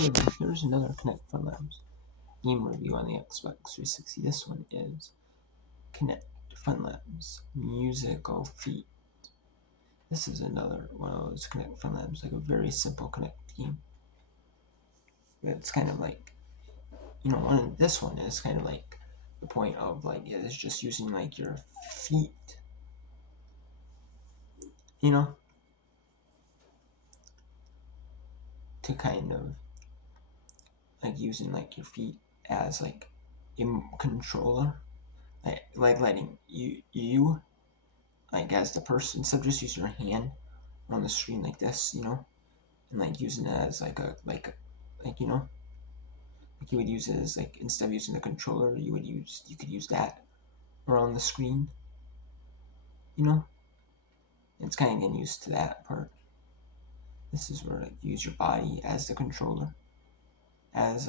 Okay, then here's another Kinect Fun Labs game review on the Xbox 360. This one is Kinect Fun Labs Musical Feet. This is another one of those Kinect Fun Labs, like a very simple Kinect game. It's kind of like, this one is kind of like the point of like it's just using like your feet, to kind of like using like your feet as like a controller, like letting you like as the person, instead of just using your hand on the screen like this, and like using it as like like you would use it as like, instead of using the controller, you could use that around the screen, It's kind of getting used to that part. This is where like you use your body as the controller, and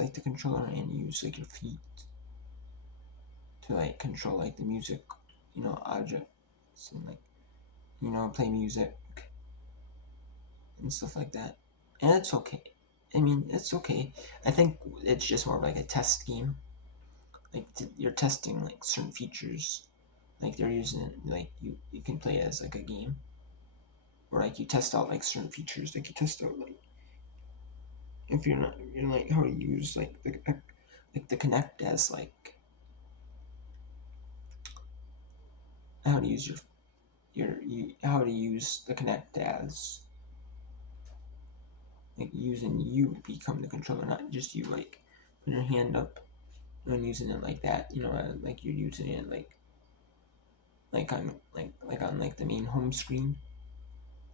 use like your feet to like control like the music, objects, and like play music and stuff like that. And it's okay. It's okay. I think it's just more of like a test game. Like you're testing like certain features. Like they're using it, like you can play it as like a game. Or like you test out like certain features. Like you test out like, if you're like how to use like the Kinect as like how to use how to use the Kinect as like using you become the controller, not just you like put your hand up and using it like that, like you're using it on like the main home screen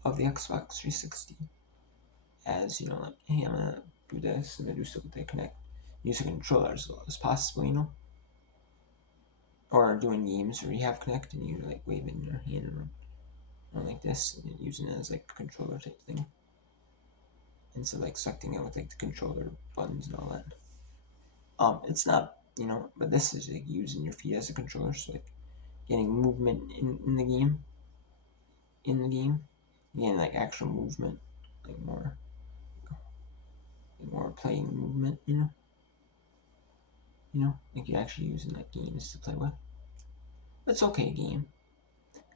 of the Xbox 360, as like, hey, I'm gonna do this, and then do stuff with the Kinect, use a controller as well as possible, or doing games where you have Kinect and you like waving your hand around like this and using it as like a controller type thing, instead of like selecting it with like the controller buttons and all that. It's not, but this is like using your feet as a controller, so like getting movement in the game. Again, like actual movement, like more playing movement, like you're actually using like games to play with. It's okay game.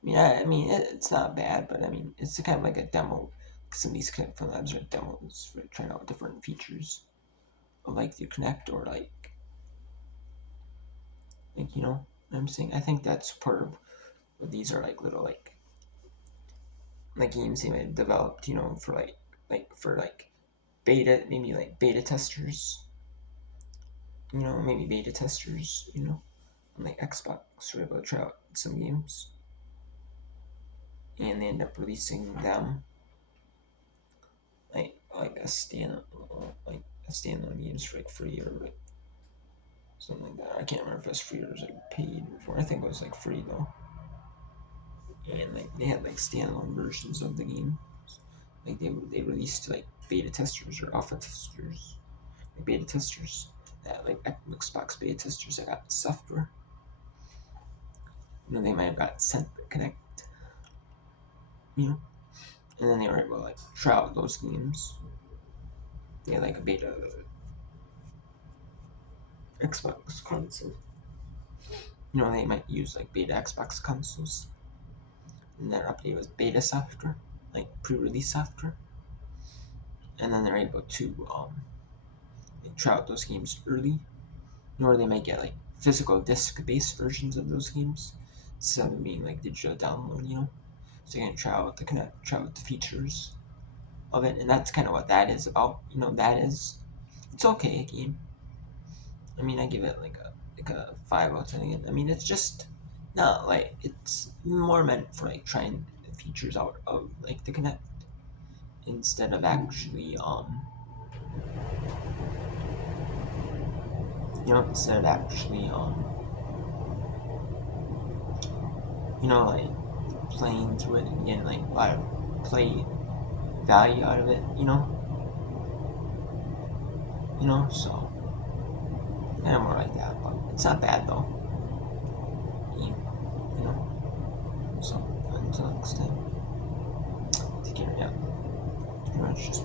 It's not bad, but it's kind of like a demo. Some of these Kinect Fun Labs are demos for trying out different features of like the Kinect, or like what I'm saying. I think that's part of what these are, like little like games they might have developed, for beta, maybe like beta testers, on like Xbox were able to try out some games, and they end up releasing them like a standalone games for like free, or like something like that. I can't remember if it was free or it was like paid before. I think it was like free though. And like they had like standalone versions of the game. Like they released like beta testers or alpha testers, like beta testers that like Xbox beta testers that got software. They might have got sent the Kinect, and then they were able to like try out those games. They had like a beta Xbox console. They might use like beta Xbox consoles, and their update was beta software, like pre-release software, and then they're able to try out those games early, or they might get like physical disc-based versions of those games instead of being like digital download, so you can try out the Kinect, try out the features of it, and that's kind of what that is about. It's okay a game. I give it like a 5 out of 10 again. It's just not like, it's more meant for like trying the features out of like the Kinect, instead of actually like playing through it and getting like a lot of play value out of it, so kind of more like that, but it's not bad though. So until next time, take care. Yeah, pretty much just